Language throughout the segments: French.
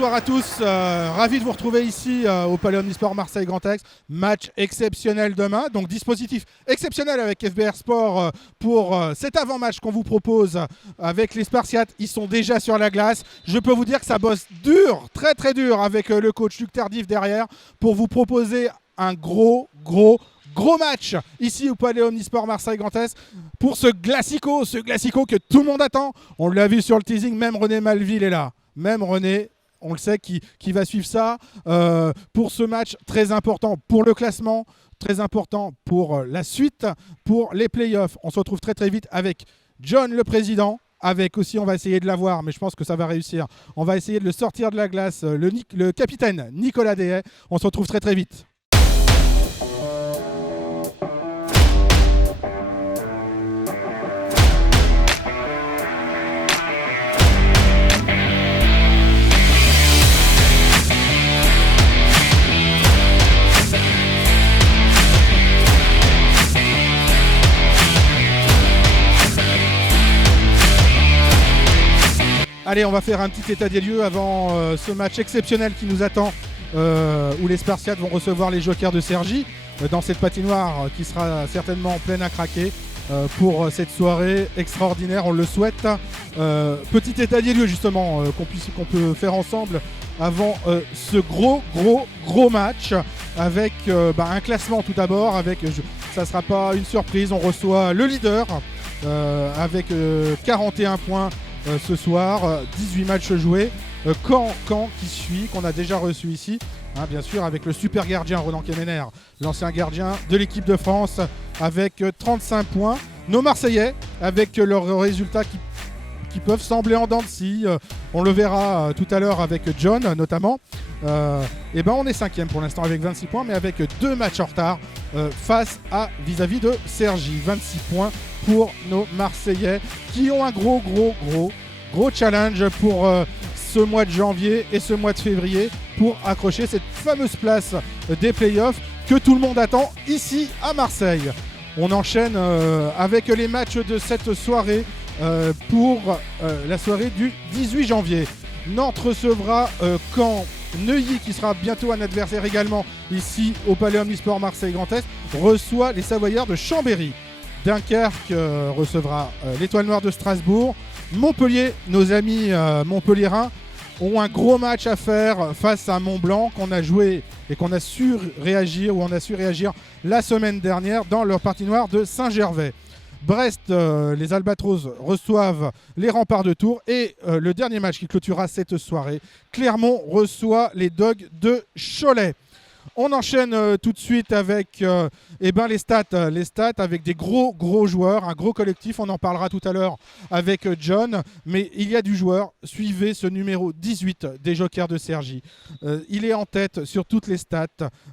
bonsoir à tous, ravi de vous retrouver ici au Palais Omnisport Marseille Grand Axe. Match exceptionnel demain, donc dispositif exceptionnel avec FBR Sport pour cet avant-match qu'on vous propose avec les Spartiates. Ils sont déjà sur la glace. Je peux vous dire que ça bosse dur, très très dur avec le coach Luc Tardif derrière pour vous proposer un gros match ici au Palais Omnisport Marseille Grand Est pour ce classico que tout le monde attend. On l'a vu sur le teasing, même René Malville est là. Même René, on le sait, qui va suivre ça pour ce match très important pour le classement, très important pour la suite, pour les playoffs. On se retrouve très très vite avec John le président, avec aussi, on va essayer de l'avoir, mais je pense que ça va réussir. On va essayer de le sortir de la glace, le capitaine Nicolas Dehaye. On se retrouve très très vite. Allez, on va faire un petit état des lieux avant ce match exceptionnel qui nous attend, où les Spartiates vont recevoir les Jokers de Cergy dans cette patinoire qui sera certainement pleine à craquer pour cette soirée extraordinaire, on le souhaite. Petit état des lieux justement qu'on peut faire ensemble avant ce gros match avec un classement tout d'abord. Ça ne sera pas une surprise, on reçoit le leader avec 41 points. Ce soir, 18 matchs joués. Caen qui suit, qu'on a déjà reçu ici, bien sûr, avec le super gardien Ronan Kemener, l'ancien gardien de l'équipe de France, avec 35 points. Nos Marseillais, avec leurs résultats qui peuvent sembler en dents de scie. On le verra tout à l'heure avec John, notamment. On est 5e pour l'instant avec 26 points, mais avec 2 matchs en retard vis-à-vis de Cergy. 26 points pour nos Marseillais qui ont un gros challenge pour ce mois de janvier et ce mois de février pour accrocher cette fameuse place des playoffs que tout le monde attend ici à Marseille. On enchaîne avec les matchs de cette soirée pour la soirée du 18 janvier. Nantes recevra Caen. Neuilly, qui sera bientôt un adversaire également ici au Palais Omnisport Marseille Grand Est, reçoit les Savoyards de Chambéry. Dunkerque recevra l'Étoile Noire de Strasbourg. Montpellier, nos amis montpelliérains, ont un gros match à faire face à Mont-Blanc qu'on a joué et qu'on a su réagir, ou on a su réagir la semaine dernière dans leur patinoire de Saint-Gervais. Brest, les Albatros reçoivent les Remparts de Tours et le dernier match qui clôturera cette soirée, Clermont reçoit les Dogs de Cholet. On enchaîne tout de suite avec les stats avec des gros joueurs, un gros collectif, on en parlera tout à l'heure avec John, mais il y a du joueur. Suivez ce numéro 18 des Jokers de Cergy. Il est en tête sur toutes les stats,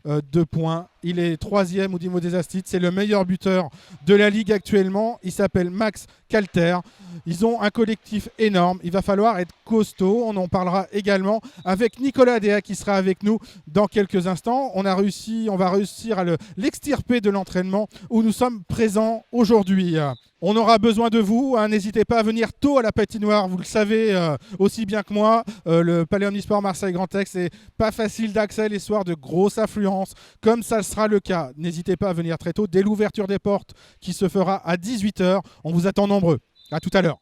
2 points. Il est 3e au niveau des assists, c'est le meilleur buteur de la Ligue actuellement. Il s'appelle Max Calter. Ils ont un collectif énorme, il va falloir être costaud. On en parlera également avec Nicolas Dehaye qui sera avec nous dans quelques instants. On va réussir à l'extirper de l'entraînement où nous sommes présents aujourd'hui. On aura besoin de vous, n'hésitez pas à venir tôt à la patinoire, vous le savez aussi bien que moi. Le Palais Omnisport Marseille Grand Axe, c'est pas facile d'accès les soirs de grosse affluence, comme ça sera le cas. N'hésitez pas à venir très tôt, dès l'ouverture des portes qui se fera à 18h. On vous attend nombreux. À tout à l'heure.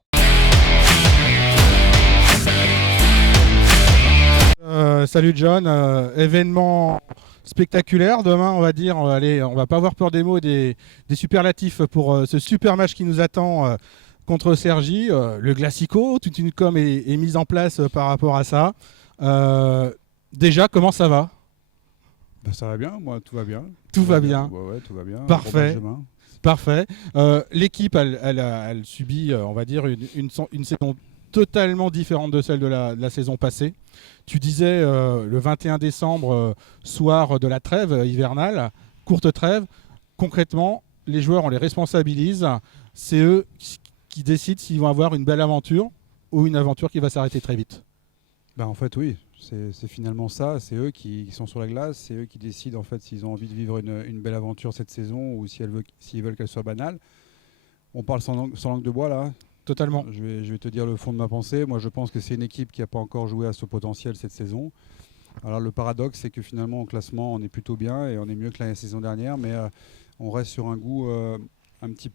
Salut John, événement spectaculaire demain, on va dire. On va pas avoir peur des mots, des superlatifs pour ce super match qui nous attend contre Cergy. Le Classico, toute une com est mise en place par rapport à ça. Déjà, comment ça va ? Ça va bien, moi tout va bien. Tout va bien. Ouais, tout va bien. Parfait. Parfait. L'équipe, elle subit, on va dire, une saison totalement différente de celle de la saison passée. Tu disais le 21 décembre, soir de la trêve hivernale, courte trêve. Concrètement, les joueurs, on les responsabilise. C'est eux qui décident s'ils vont avoir une belle aventure ou une aventure qui va s'arrêter très vite. En fait, oui. C'est finalement ça. C'est eux qui sont sur la glace. C'est eux qui décident en fait s'ils ont envie de vivre une belle aventure cette saison ou s'ils veulent qu'elle soit banale. On parle sans langue de bois là. Totalement. Je vais te dire le fond de ma pensée. Moi, je pense que c'est une équipe qui n'a pas encore joué à ce potentiel cette saison. Alors le paradoxe, c'est que finalement, au classement, on est plutôt bien et on est mieux que la saison dernière, mais on reste sur un goût un petit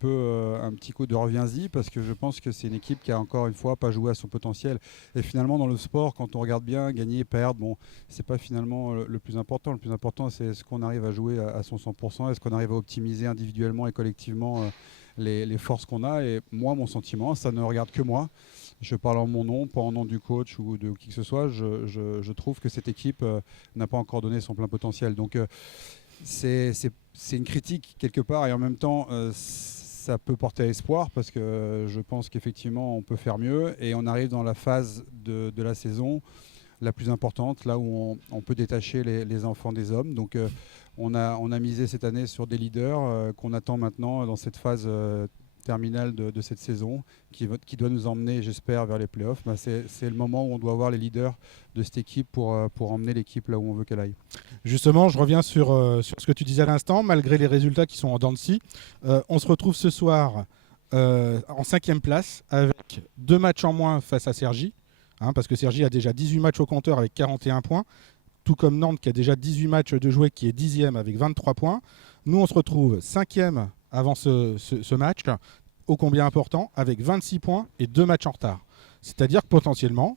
coup de reviens-y, parce que je pense que c'est une équipe qui a encore une fois pas joué à son potentiel. Et finalement, dans le sport, quand on regarde bien, gagner, perdre, bon, c'est pas finalement le plus important. Le plus important, c'est est-ce qu'on arrive à jouer à son 100%, est-ce qu'on arrive à optimiser individuellement et collectivement les forces qu'on a. Et moi, mon sentiment, ça ne regarde que moi. Je parle en mon nom, pas en nom du coach ou de qui que ce soit. Je trouve que cette équipe n'a pas encore donné son plein potentiel. Donc c'est une critique quelque part, et en même temps ça peut porter à espoir, parce que je pense qu'effectivement on peut faire mieux, et on arrive dans la phase de la saison la plus importante, là où on peut détacher les enfants des hommes. Donc on a misé cette année sur des leaders qu'on attend maintenant dans cette phase terminale de cette saison, qui doit nous emmener, j'espère, vers les playoffs. C'est le moment où on doit avoir les leaders de cette équipe pour emmener l'équipe là où on veut qu'elle aille. Justement, je reviens sur ce que tu disais à l'instant. Malgré les résultats qui sont en dents de scie, on se retrouve ce soir en 5e place, avec 2 matchs en moins face à Cergy, parce que Cergy a déjà 18 matchs au compteur avec 41 points, tout comme Nantes qui a déjà 18 matchs de jouer, qui est 10e avec 23 points. Nous, on se retrouve 5e avant ce match, ô combien important, avec 26 points et 2 matchs en retard. C'est-à-dire que potentiellement,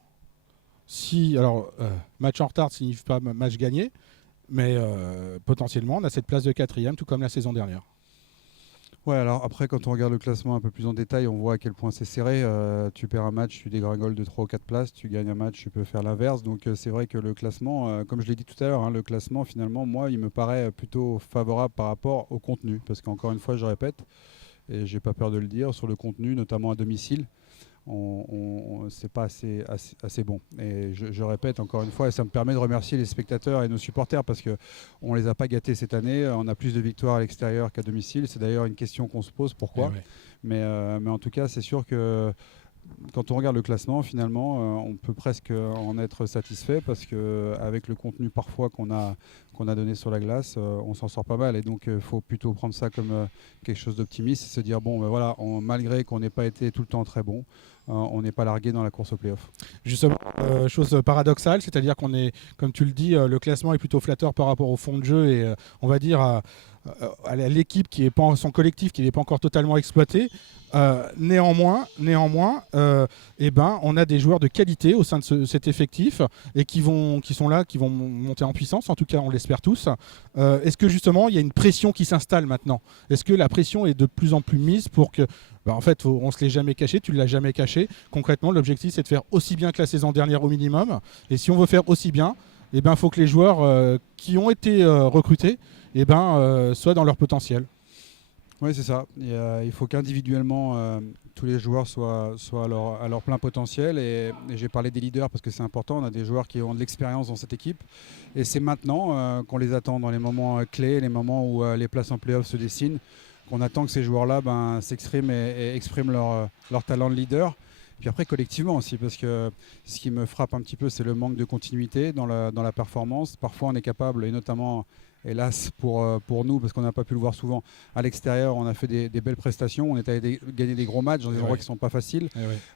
match en retard ne signifie pas match gagné, mais potentiellement, on a cette place de 4e, tout comme la saison dernière. Ouais, alors après, quand on regarde le classement un peu plus en détail, on voit à quel point c'est serré. Tu perds un match, tu dégringoles de 3 ou 4 places, tu gagnes un match, tu peux faire l'inverse. Donc c'est vrai que le classement, comme je l'ai dit tout à l'heure, le classement, finalement, moi, il me paraît plutôt favorable par rapport au contenu. Parce qu'encore une fois, je répète, et j'ai pas peur de le dire, sur le contenu, notamment à domicile, c'est pas assez bon. Et je répète encore une fois, et ça me permet de remercier les spectateurs et nos supporters, parce qu'on les a pas gâtés cette année. On a plus de victoires à l'extérieur qu'à domicile. C'est d'ailleurs une question qu'on se pose, pourquoi. Mais en tout cas, c'est sûr que quand on regarde le classement, finalement, on peut presque en être satisfait, parce qu'avec le contenu parfois qu'on a donné sur la glace, on s'en sort pas mal. Et donc, il faut plutôt prendre ça comme quelque chose d'optimiste, et se dire, bon, ben voilà, malgré qu'on n'ait pas été tout le temps très bon, on n'est pas largué dans la course au play-off. Justement, chose paradoxale, c'est-à-dire qu'on est, comme tu le dis, le classement est plutôt flatteur par rapport au fond de jeu, et on va dire à l'équipe qui est pas, son collectif qui n'est pas encore totalement exploité. Néanmoins, on a des joueurs de qualité au sein de cet effectif, et qui sont là, qui vont monter en puissance. En tout cas, on l'espère tous. Est-ce que justement, il y a une pression qui s'installe maintenant? Est-ce que la pression est de plus en plus mise pour que, en fait, on se l'est jamais caché, tu ne l'as jamais caché. Concrètement, l'objectif, c'est de faire aussi bien que la saison dernière au minimum. Et si on veut faire aussi bien, il faut que les joueurs qui ont été recrutés soient dans leur potentiel. Oui, c'est ça. Il faut qu'individuellement, tous les joueurs soient à leur plein potentiel. Et j'ai parlé des leaders parce que c'est important. On a des joueurs qui ont de l'expérience dans cette équipe. Et c'est maintenant qu'on les attend dans les moments clés, les moments où les places en play-off se dessinent, qu'on attend que ces joueurs-là s'expriment et expriment leur talent de leader. Puis après, collectivement aussi, parce que ce qui me frappe un petit peu, c'est le manque de continuité dans la performance. Parfois, on est capable, et notamment, hélas pour nous, parce qu'on n'a pas pu le voir souvent, à l'extérieur, on a fait des belles prestations, on est allé gagner des gros matchs dans des endroits qui ne sont pas faciles.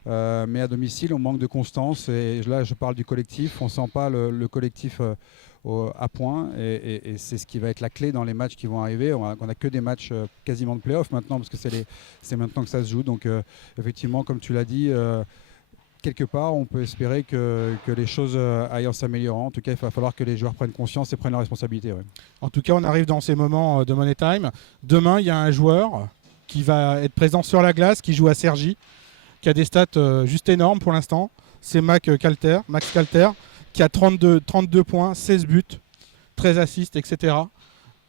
Mais à domicile, on manque de constance. Et là, je parle du collectif. On ne sent pas le collectif à point, et c'est ce qui va être la clé dans les matchs qui vont arriver. On n'a que des matchs quasiment de play-off maintenant, parce que c'est maintenant que ça se joue. Donc effectivement, comme tu l'as dit, quelque part on peut espérer que les choses aillent en s'améliorant. En tout cas, il va falloir que les joueurs prennent conscience et prennent leurs responsabilités. En tout cas, on arrive dans ces moments de Money Time. Demain, il y a un joueur qui va être présent sur la glace, qui joue à Cergy, qui a des stats juste énormes pour l'instant. C'est Max Calter, qui a 32 points, 16 buts, 13 assists, etc.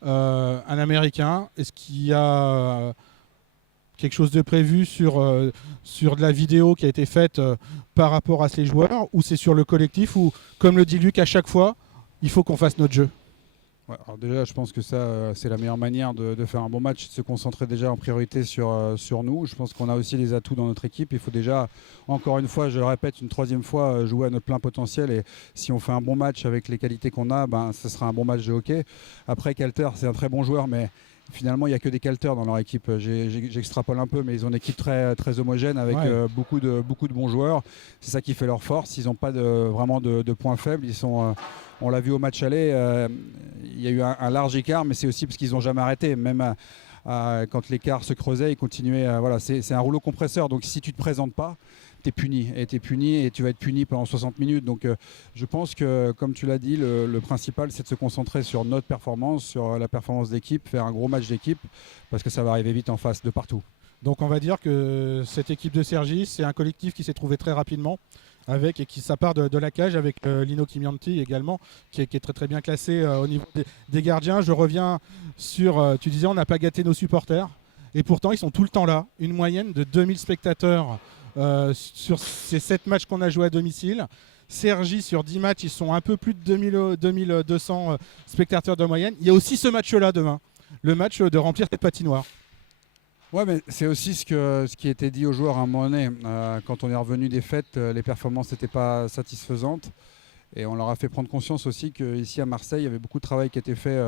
Un Américain. Est-ce qu'il y a quelque chose de prévu sur de la vidéo qui a été faite par rapport à ces joueurs, ou c'est sur le collectif, ou, comme le dit Luc à chaque fois, il faut qu'on fasse notre jeu? Ouais, alors déjà, je pense que ça, c'est la meilleure manière de faire un bon match, de se concentrer déjà en priorité sur nous. Je pense qu'on a aussi des atouts dans notre équipe. Il faut déjà, encore une fois, je le répète une troisième fois, jouer à notre plein potentiel. Et si on fait un bon match avec les qualités qu'on a, ce sera un bon match de hockey. Après, Calter, c'est un très bon joueur, mais finalement, il n'y a que des calteurs dans leur équipe. J'extrapole un peu, mais ils ont une équipe très, très homogène avec beaucoup de bons joueurs. C'est ça qui fait leur force. Ils n'ont pas vraiment de points faibles. On l'a vu au match aller, il y a eu un large écart, mais c'est aussi parce qu'ils n'ont jamais arrêté. Même quand l'écart se creusait, ils continuaient. C'est un rouleau compresseur. Donc si tu ne te présentes pas, tu es puni. Et tu vas être puni pendant 60 minutes. Donc je pense que, comme tu l'as dit, le principal, c'est de se concentrer sur notre performance, sur la performance d'équipe, faire un gros match d'équipe, parce que ça va arriver vite en face, de partout. Donc on va dire que cette équipe de Cergy, c'est un collectif qui s'est trouvé très rapidement et qui ça part de la cage avec Lino Kimianti également, qui est très très bien classé au niveau des gardiens. Je reviens sur, tu disais, on n'a pas gâté nos supporters, et pourtant ils sont tout le temps là. Une moyenne de 2000 spectateurs sur ces 7 matchs qu'on a joués à domicile. Cergy, sur 10 matchs, ils sont un peu plus de 2200 spectateurs de moyenne. Il y a aussi ce match-là demain, le match de remplir cette patinoire. Ouais, mais c'est aussi ce qui était dit aux joueurs à un moment donné. Quand on est revenu des fêtes, les performances n'étaient pas satisfaisantes. Et on leur a fait prendre conscience aussi qu'ici à Marseille, il y avait beaucoup de travail qui était fait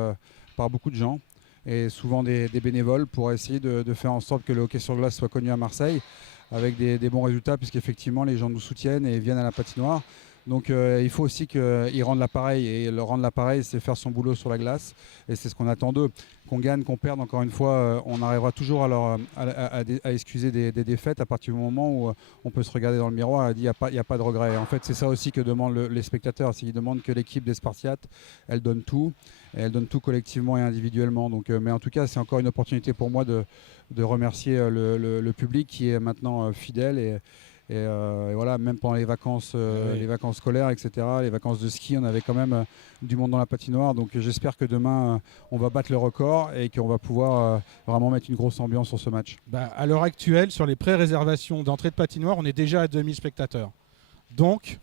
par beaucoup de gens. Et souvent des bénévoles pour essayer de faire en sorte que le hockey sur glace soit connu à Marseille, avec des bons résultats, puisqu'effectivement les gens nous soutiennent et viennent à la patinoire. Donc il faut aussi qu'ils rendent l'appareil, et le rendre l'appareil, c'est faire son boulot sur la glace, et c'est ce qu'on attend d'eux. Qu'on gagne, qu'on perde, encore une fois, on arrivera toujours à excuser des défaites à partir du moment où on peut se regarder dans le miroir et dire il n'y a pas de regret. En fait, c'est ça aussi que demandent les spectateurs, c'est qu'ils demandent que l'équipe des Spartiates, elle donne tout, et elle donne tout collectivement et individuellement. Donc, mais en tout cas, c'est encore une opportunité pour moi de remercier le public qui est maintenant fidèle, et voilà, même pendant les vacances scolaires, etc., les vacances de ski, on avait quand même du monde dans la patinoire. Donc j'espère que demain, on va battre le record et qu'on va pouvoir vraiment mettre une grosse ambiance sur ce match. À l'heure actuelle, sur les pré-réservations d'entrée de patinoire, on est déjà à 2000 spectateurs. Donc,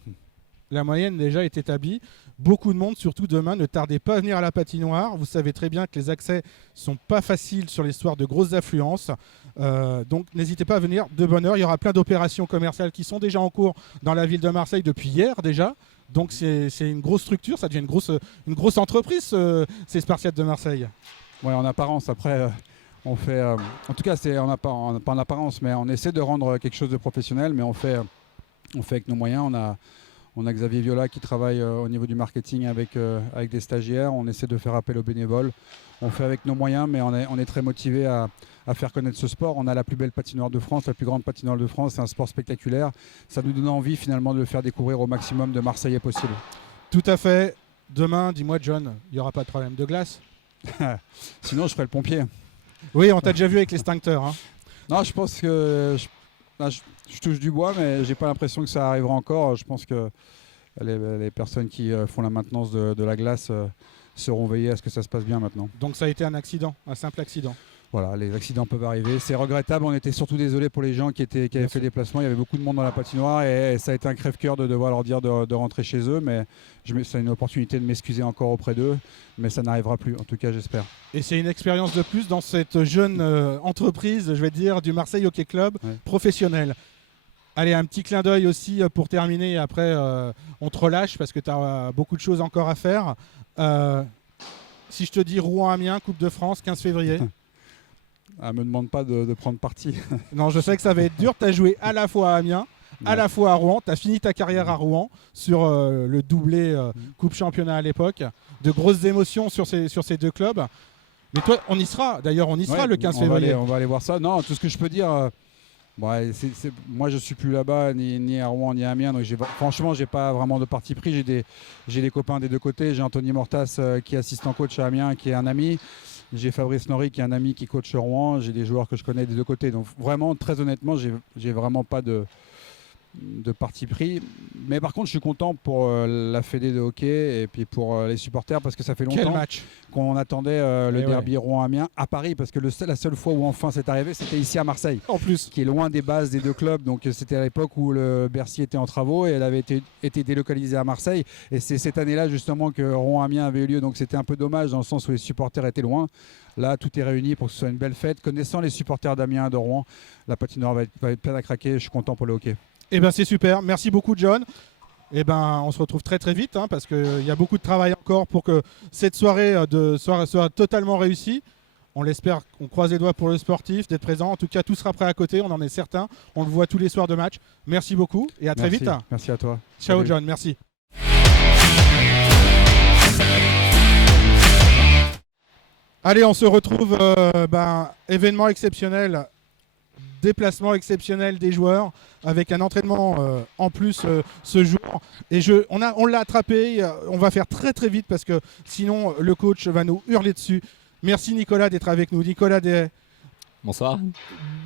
la moyenne déjà est établie. Beaucoup de monde, surtout demain, ne tardez pas à venir à la patinoire. Vous savez très bien que les accès ne sont pas faciles sur l'histoire de grosses affluences. Donc n'hésitez pas à venir de bonne heure. Il y aura plein d'opérations commerciales qui sont déjà en cours dans la ville de Marseille depuis hier déjà. Donc c'est une grosse structure, ça devient une grosse entreprise, ces Spartiates de Marseille. Oui, en apparence. Après, on fait... en tout cas, c'est pas en apparence, mais on essaie de rendre quelque chose de professionnel, mais on fait avec nos moyens. On a Xavier Viola qui travaille au niveau du marketing avec des stagiaires. On essaie de faire appel aux bénévoles. On fait avec nos moyens, mais on est très motivé à faire connaître ce sport. On a la plus belle patinoire de France, la plus grande patinoire de France. C'est un sport spectaculaire. Ça nous donne envie finalement de le faire découvrir au maximum de Marseillais possible. Tout à fait. Demain, dis-moi John, il n'y aura pas de problème de glace? Sinon, je ferai le pompier. Oui, on t'a déjà vu avec l'extincteur. Hein. Non, je pense que... Je touche du bois, mais j'ai pas l'impression que ça arrivera encore. Je pense que les personnes qui font la maintenance de la glace seront veillées à ce que ça se passe bien maintenant. Donc ça a été un accident, un simple accident. Voilà, les accidents peuvent arriver. C'est regrettable. On était surtout désolés pour les gens qui avaient fait des placements. Il y avait beaucoup de monde dans la patinoire et ça a été un crève-cœur de devoir leur dire de rentrer chez eux. Mais c'est une opportunité de m'excuser encore auprès d'eux. Mais ça n'arrivera plus, en tout cas j'espère. Et c'est une expérience de plus dans cette jeune entreprise, je vais dire, du Marseille Hockey Club professionnel. Allez, un petit clin d'œil aussi pour terminer. Et après, on te relâche parce que tu as beaucoup de choses encore à faire. Si je te dis Rouen-Amiens, Coupe de France, 15 février. Me demande pas de prendre parti. Non, je sais que ça va être dur. Tu as joué à la fois à Amiens, à la fois à Rouen. Tu as fini ta carrière à Rouen sur le doublé Coupe Championnat à l'époque. De grosses émotions sur ces deux clubs. Mais toi, on y sera. D'ailleurs, on y sera le 15 février. On va aller voir ça. Non, tout ce que je peux dire... moi je suis plus là-bas ni à Rouen ni à Amiens, donc franchement j'ai pas vraiment de parti pris. J'ai des copains des deux côtés. J'ai Anthony Mortas qui est assistant coach à Amiens, qui est un ami. J'ai Fabrice Norry qui est un ami qui coach Rouen. J'ai des joueurs que je connais des deux côtés, donc vraiment très honnêtement j'ai vraiment pas de parti pris. Mais par contre je suis content pour la fédé de hockey et puis pour les supporters, parce que ça fait longtemps qu'on attendait le derby Rouen-Amiens à Paris, parce que la seule fois où enfin c'est arrivé, c'était ici à Marseille, en plus, qui est loin des bases des deux clubs. Donc c'était à l'époque où le Bercy était en travaux et elle avait été délocalisée à Marseille, et c'est cette année-là justement que Rouen-Amiens avait eu lieu. Donc c'était un peu dommage dans le sens où les supporters étaient loin. Là, tout est réuni pour que ce soit une belle fête. Connaissant les supporters d'Amiens et de Rouen, la patinoire va être pleine à craquer. Je suis content pour le hockey. Eh ben c'est super, merci beaucoup John. Eh ben on se retrouve très très vite parce qu'il y a beaucoup de travail encore pour que cette soirée soit totalement réussie. On l'espère, on croise les doigts pour le sportif d'être présent. En tout cas, tout sera prêt à côté, on en est certain. On le voit tous les soirs de match. Merci beaucoup et à très vite. Merci à toi. Ciao Salut. John, merci. Allez, on se retrouve, événement exceptionnel, déplacement exceptionnel des joueurs, avec un entraînement en plus ce jour. Et on l'a attrapé, on va faire très très vite parce que sinon le coach va nous hurler dessus. Merci Nicolas d'être avec nous. Nicolas, Bonsoir.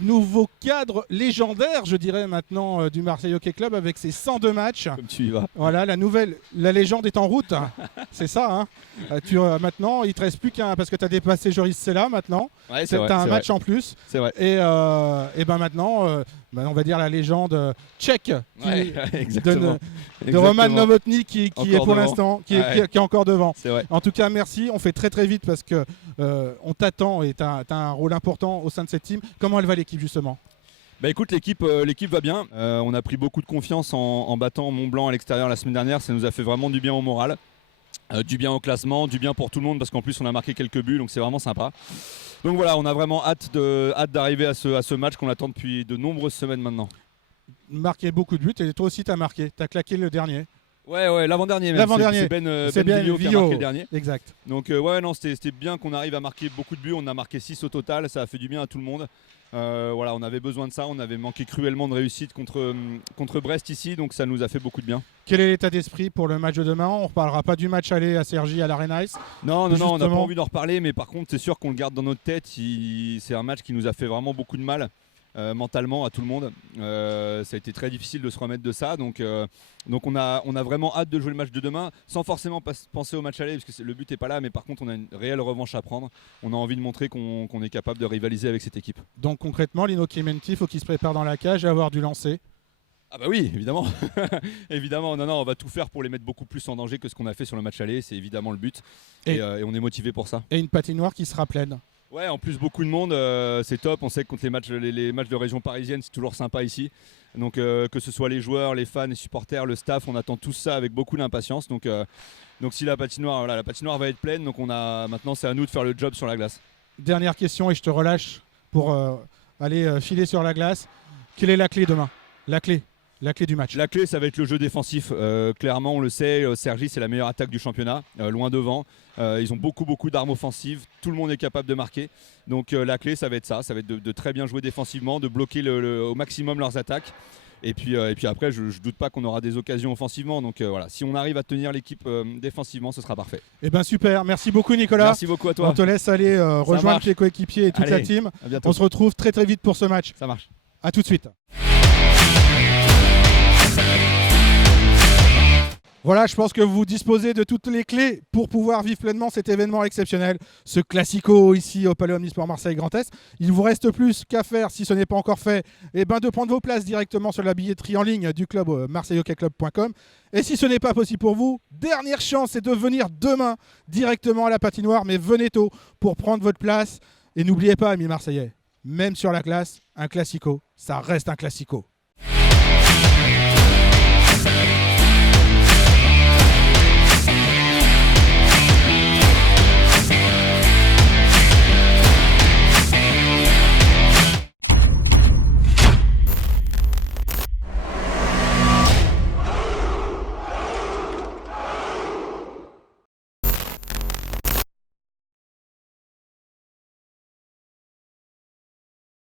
nouveau cadre légendaire, je dirais maintenant, du Marseille Hockey Club avec ses 102 matchs. Comme tu y vas. Voilà, la légende est en route. C'est ça, hein. Maintenant, il te reste plus qu'un, parce que tu as dépassé Joris Sella maintenant. Ouais, Tu as un match en plus. C'est vrai. Et maintenant, on va dire la légende tchèque Exactement. de Roman Novotny qui est Encore pour devant. l'instant, qui est encore devant. C'est vrai. En tout cas, merci. On fait très très vite parce que on t'attend et tu as un rôle important au sein de cette team. Comment elle va l'équipe justement ? Bah écoute, l'équipe va bien. On a pris beaucoup de confiance en battant Mont-Blanc à l'extérieur la semaine dernière. Ça nous a fait vraiment du bien au moral. Du bien au classement, du bien pour tout le monde parce qu'en plus on a marqué quelques buts, donc c'est vraiment sympa. Donc voilà, on a vraiment hâte d'arriver à ce match qu'on attend depuis de nombreuses semaines maintenant. Marqué beaucoup de buts et toi aussi tu as marqué. Tu as claqué le dernier. Ouais, l'avant-dernier même. L'avant-dernier. C'est Ben Villot qui a marqué le dernier. Exact. Donc c'était bien qu'on arrive à marquer beaucoup de buts. On a marqué 6 au total, ça a fait du bien à tout le monde. On avait besoin de ça, on avait manqué cruellement de réussite contre Brest ici, donc ça nous a fait beaucoup de bien. Quel est l'état d'esprit pour le match de demain ? On ne reparlera pas du match aller à Cergy à l'Arena Ice. Non, on n'a pas Justement. envie d'en reparler, mais par contre c'est sûr qu'on le garde dans notre tête. C'est un match qui nous a fait vraiment beaucoup de mal mentalement à tout le monde. Ça a été très difficile de se remettre de ça, donc on a vraiment hâte de jouer le match de demain, sans forcément penser au match aller, parce que le but n'est pas là, mais par contre on a une réelle revanche à prendre. On a envie de montrer qu'on est capable de rivaliser avec cette équipe. Donc concrètement, Lino Chiementi, il faut qu'il se prépare dans la cage et avoir du lancer. Ah bah oui, évidemment. Évidemment, non, on va tout faire pour les mettre beaucoup plus en danger que ce qu'on a fait sur le match aller, c'est évidemment le but. Et on est motivé pour ça. Et une patinoire qui sera pleine. Ouais, en plus beaucoup de monde, c'est top. On sait que contre les matchs de région parisienne, c'est toujours sympa ici. Donc que ce soit les joueurs, les fans, les supporters, le staff, on attend tout ça avec beaucoup d'impatience. Donc si la patinoire va être pleine, donc maintenant c'est à nous de faire le job sur la glace. Dernière question et je te relâche pour aller filer sur la glace. Quelle est la clé demain ? La clé du match. La clé, ça va être le jeu défensif. Clairement, on le sait, Cergy, c'est la meilleure attaque du championnat, loin devant. Ils ont beaucoup d'armes offensives. Tout le monde est capable de marquer. Donc la clé, ça va être ça. Ça va être de très bien jouer défensivement, de bloquer au maximum leurs attaques. Et puis après, je ne doute pas qu'on aura des occasions offensivement. Donc voilà, si on arrive à tenir l'équipe défensivement, ce sera parfait. Eh bien super, merci beaucoup Nicolas. Merci beaucoup à toi. On te laisse aller rejoindre marche. tes coéquipiers et toute la Allez, team. à bientôt. On se retrouve très très vite pour ce match. Ça marche. A tout de suite. Voilà, je pense que vous disposez de toutes les clés pour pouvoir vivre pleinement cet événement exceptionnel, ce classico ici au Palais Omnisport Marseille Grand Est. Il vous reste plus qu'à faire, si ce n'est pas encore fait, de prendre vos places directement sur la billetterie en ligne du club marseillehockeyclub.com. Et si ce n'est pas possible pour vous, dernière chance, c'est de venir demain directement à la patinoire, mais venez tôt pour prendre votre place. Et n'oubliez pas, amis marseillais, même sur la glace, un classico, ça reste un classico.